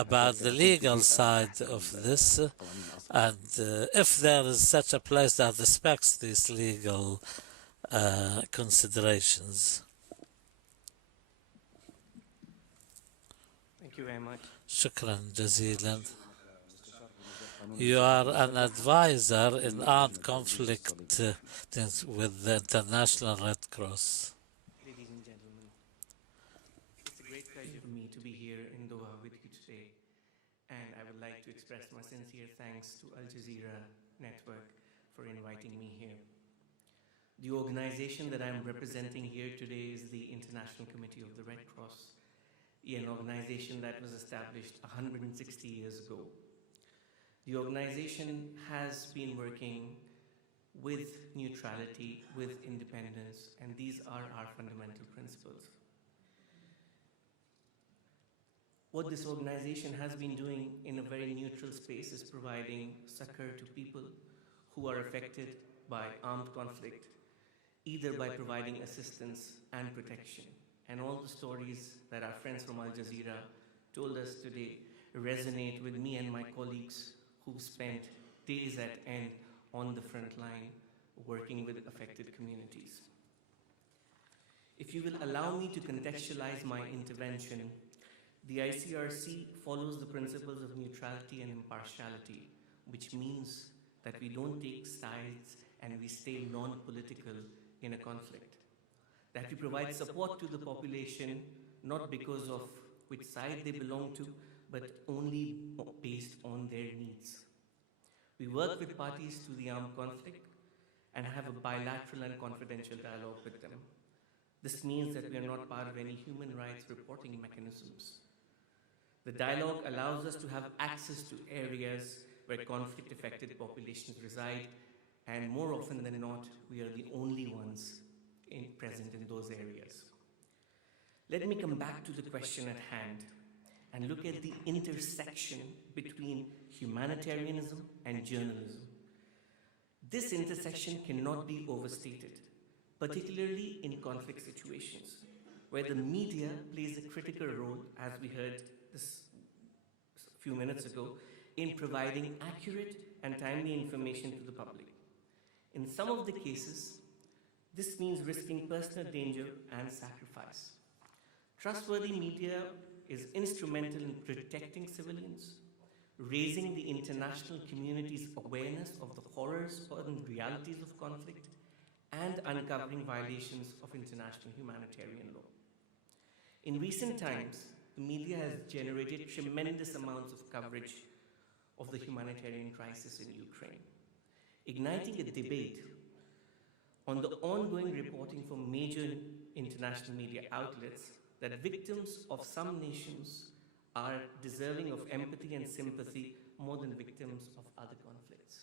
about the legal side of this, and if there is such a place that respects these legal considerations. Thank you very much. شكرا جزيلا. You are an advisor in armed conflict with the International Red Cross. Ladies and gentlemen, it's a great pleasure for me to be here in Doha with you today, and I would like to express my sincere thanks to Al Jazeera Network for inviting me here. The organization that I'm representing here today is the International Committee of the Red Cross, an organization that was established 160 years ago. The organization has been working with neutrality, with independence, and these are our fundamental principles. What this organization has been doing in a very neutral space is providing succor to people who are affected by armed conflict, either by providing assistance and protection. And all the stories that our friends from Al Jazeera told us today resonate with me and my colleagues who spent days at end on the front line working with affected communities. If you will allow me to contextualize my intervention, the ICRC follows the principles of neutrality and impartiality, which means that we don't take sides and we stay non-political in a conflict. That we provide support to the population, not because of which side they belong to, but only based on their needs. We work with parties to the armed conflict and have a bilateral and confidential dialogue with them. This means that we are not part of any human rights reporting mechanisms. The dialogue allows us to have access to areas where conflict-affected populations reside, and more often than not, we are the only ones present in those areas. Let me come back to the question at hand and look at the intersection between humanitarianism and journalism. This intersection cannot be overstated, particularly in conflict situations, where the media plays a critical role, as we heard this a few minutes ago, in providing accurate and timely information to the public. In some of the cases, this means risking personal danger and sacrifice. Trustworthy media is instrumental in protecting civilians, raising the international community's awareness of the horrors and realities of conflict, and uncovering violations of international humanitarian law. In recent times, the media has generated tremendous amounts of coverage of the humanitarian crisis in Ukraine, igniting a debate on the ongoing reporting from major international media outlets that victims of some nations are deserving of empathy and sympathy more than victims of other conflicts.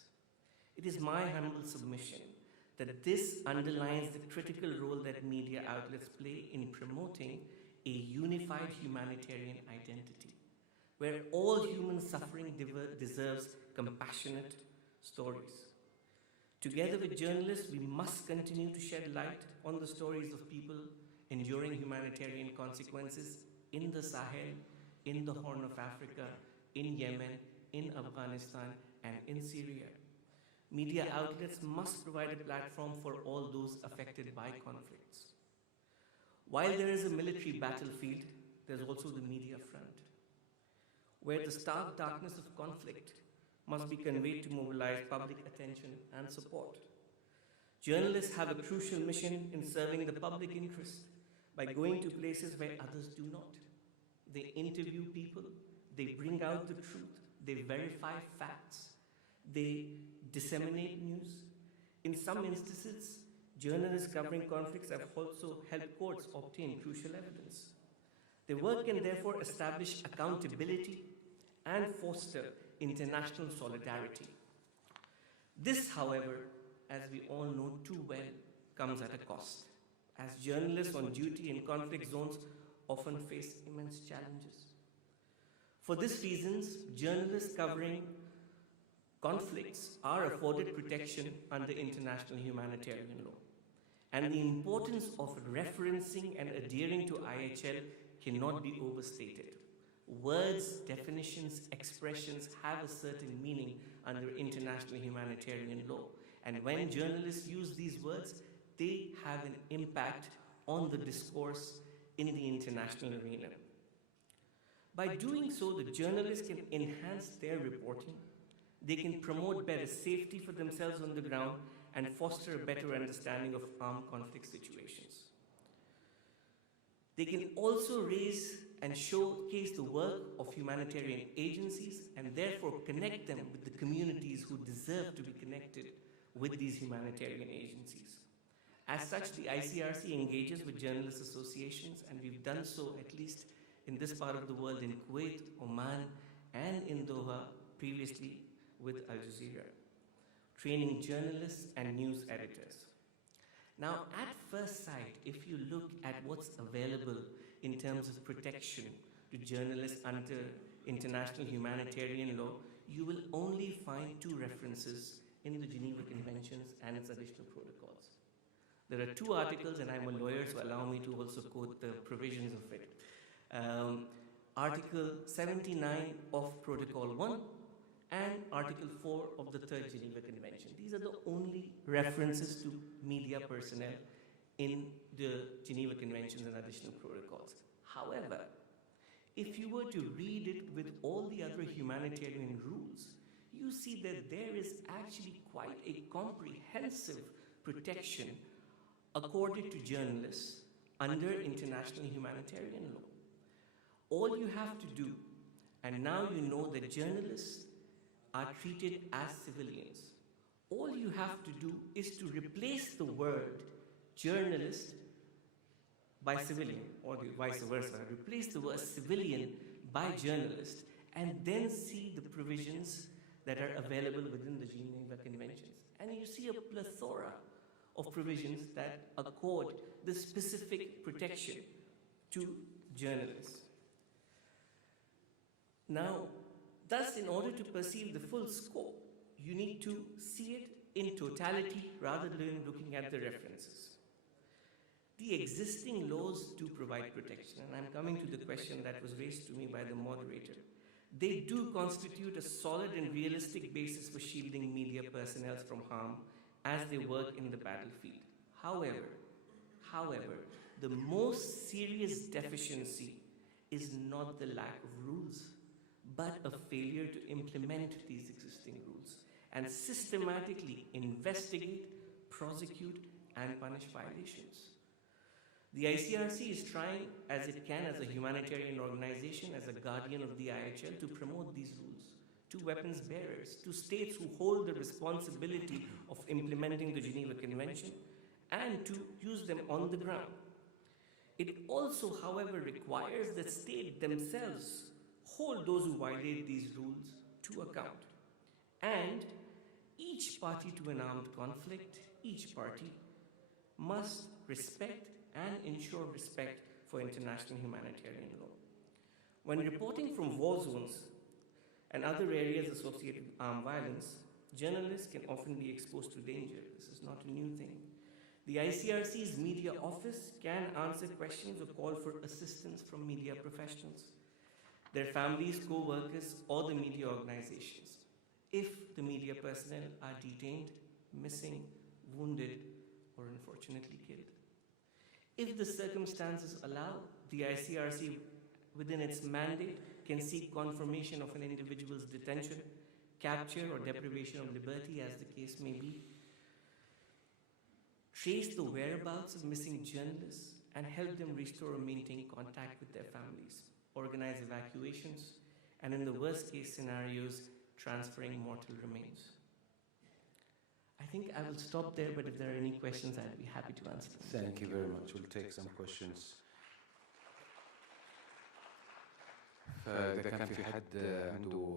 It is my humble submission that this underlines the critical role that media outlets play in promoting a unified humanitarian identity, where all human suffering deserves compassionate stories. Together with journalists, we must continue to shed light on the stories of people enduring humanitarian consequences in the Sahel, in the Horn of Africa, in Yemen, in Afghanistan, and in Syria. Media outlets must provide a platform for all those affected by conflicts. While there is a military battlefield, there's also the media front, where the stark darkness of conflict must be conveyed to mobilize public attention and support. Journalists have a crucial mission in serving the public interest by going to places where others do not. They interview people, they bring out the truth, they verify facts, they disseminate news. In some instances, journalists covering conflicts have also helped courts obtain crucial evidence. Their work can therefore establish accountability and foster international solidarity. This, however, as we all know too well, comes at a cost, as journalists on duty in conflict zones often face immense challenges. For these reasons, journalists covering conflicts are afforded protection under international humanitarian law. And the importance of referencing and adhering to IHL cannot be overstated. Words, definitions, expressions have a certain meaning under international humanitarian law. And when journalists use these words, they have an impact on the discourse in the international arena. By doing so, the journalists can enhance their reporting, they can promote better safety for themselves on the ground, and foster a better understanding of armed conflict situations. They can also raise and showcase the work of humanitarian agencies and therefore connect them with the communities who deserve to be connected with these humanitarian agencies. As such, the ICRC engages with journalist associations, and we've done so at least in this part of the world in Kuwait, Oman, and in Doha previously with Al Jazeera, training journalists and news editors. Now, at first sight, if you look at what's available in terms of protection to journalists under international humanitarian law, you will only find 2 references in the Geneva Conventions and its additional protocols. There are 2 articles, and I'm a lawyer, so allow me to also quote the provisions of it. Article 79 of Protocol 1 and Article 4 of the Third Geneva Convention. These are the only references to media personnel in the Geneva Conventions and additional protocols. However, if you were to read it with all the other humanitarian rules, you see that there is actually quite a comprehensive protection accorded to journalists under international humanitarian law. All you have to do, and now you know that journalists are treated as civilians, all you have to do is to replace the word journalist by civilian, or the vice versa. Replace the word civilian by journalist, and then see the provisions that are available within the Geneva Conventions. And you see a plethora of provisions that accord the specific protection to journalists. Now, thus, in order to perceive the full scope, you need to see it in totality rather than looking at the references. The existing laws do provide protection, and I'm coming to the question that was raised to me by the moderator. They do constitute a solid and realistic basis for shielding media personnel from harm as they work in the battlefield. However, the most serious deficiency is not the lack of rules, but a failure to implement these existing rules and systematically investigate, prosecute, and punish violations. The ICRC is trying as it can as a humanitarian organization, as a guardian of the IHL, to promote these rules to weapons bearers, to states who hold the responsibility of implementing the Geneva Convention, and to use them on the ground. It also, however, requires that states themselves hold those who violate these rules to account. And each party to an armed conflict, each party must respect and ensure respect for international humanitarian law. When reporting from war zones and other areas associated with armed violence, journalists can often be exposed to danger. This is not a new thing. The ICRC's media office can answer questions or call for assistance from media professionals, their families, co-workers, or the media organizations, if the media personnel are detained, missing, wounded, or unfortunately killed. If the circumstances allow, the ICRC, within its mandate, can seek confirmation of an individual's detention, capture, or deprivation of liberty, as the case may be, trace the whereabouts of missing journalists, and help them restore or maintain contact with their families, organize evacuations, and in the worst case scenarios, transferring mortal remains. I think I will stop there, but if there are any questions, I'd be happy to answer them. Thank you very much. We'll take some questions. فإذا كان في حد عنده